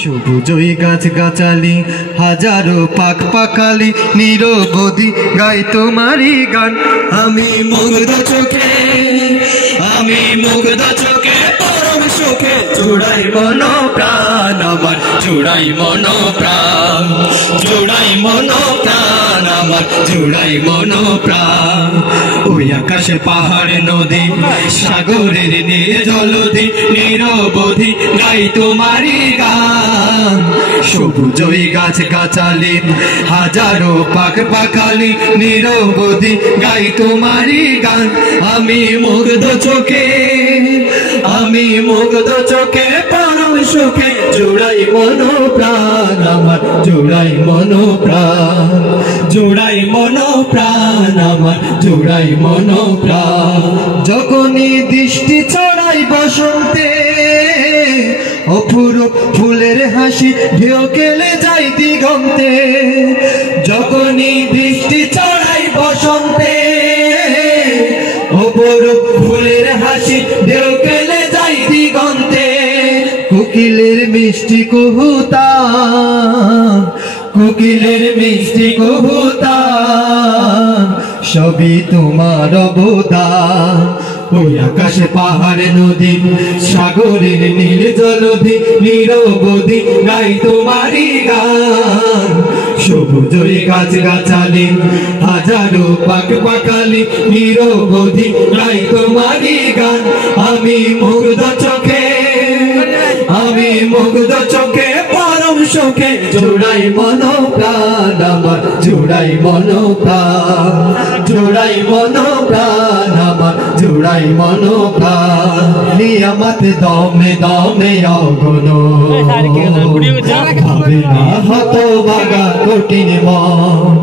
সবুজই গাছ গাছালি হাজারো পাখ পাখালি নিরবধি গাই তোমারই গান। আমি মুগ্ধ চোখে পরম সুখে জোড়াই মন প্রাণ আমার, জোড়াই মন প্রাণ, জোড়াই মন প্রাণ আমার, জোড়াই মন প্রাণ। ওই আকাশে পাহাড় নদী সাগরের নীল জলধি নিরবধি গাই তোমারই গান। সবুজই গাছ গাছালি হাজারো পাখ পাখালি নিরবধি গাই তোমারই গান। আমি মুগ্ধ চোখে পরম সুখে জোড়াই মন প্রাণ আমার, জোড়াই মন প্রাণ, জোড়াই মন প্রাণ আমার, জোড়াই মন প্রাণ। যখনই দৃষ্টি ছড়াই বসন্তে অপরূপ ফুলের হাসি ঢেউ খেলে যায় দিগন্তে। যখনই দৃষ্টি ছড়াই বসন্তে অপরূপ ফুলের হাসি ঢেউ খেলে যায় দিগন্তে। কোকিলের মিষ্টি কুহুতান, কোকিলের মিষ্টি কুহুতান সবই তোমার অবদান। ওই আকাশে পাহাড় নদী সাগরের নীল জলধি নিরবধি গাই তোমারই গান। সবুজই গাছ গাছালি হাজারো পাখ পাখালি নিরবধি গাই তোমারই গান। আমি মুগ্ধ চোখে পরম সুখে জোড়াই মন প্রাণ আমার, জোড়াই মন প্রাণ, জোড়াই মন প্রাণ আমার, জোড়াই মন প্রাণ। নিয়ামত দমে দমে অগণ ভাবে না হত ভাগা কঠিন মন।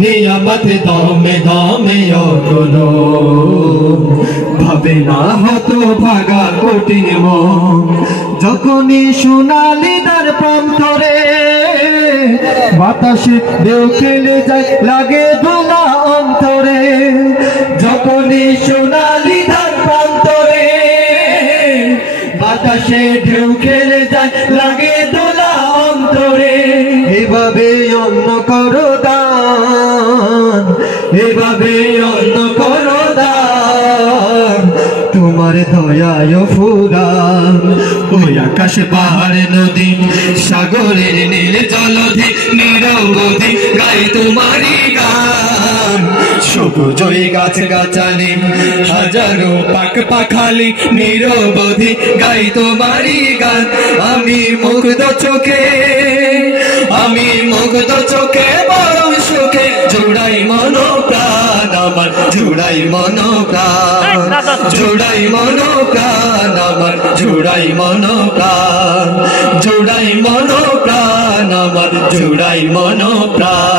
নিয়ামত দমে দমে অগণ ভাবে না হত ভাগা কঠিন মন। যখনই সোনালি দ্বার প্রান্তরে বাতাসে ঢেউ খেলে যায় লাগে দোলা অন্তরে। যখনই সোনালি দ্বার প্রান্তরে বাতাসে ঢেউ খেলে যায় লাগে দোলা অন্তরে। এভাবে অন্ন করো দান, এভাবে অন্ন করো দান তোমার দয়ায় ফুরান। ওই আকাশে পাহাড় নদী সাগরের নীল জলধি নিরবধি গাই তোমারই গান। সবুজই গাছ গাছালি হাজারো পাখ পাখালি নিরবধি গাই তোমারই গান। আমি মুগ্ধ চোখে পরম সুখে জোড়াই মন প্রাণ আমার, জোড়াই মন প্রাণ, জোড়াই মন প্রাণ আমার, জোড়াই মন প্রাণ, জোড়াই মন প্রাণ আমার, জোড়াই মন প্রাণ।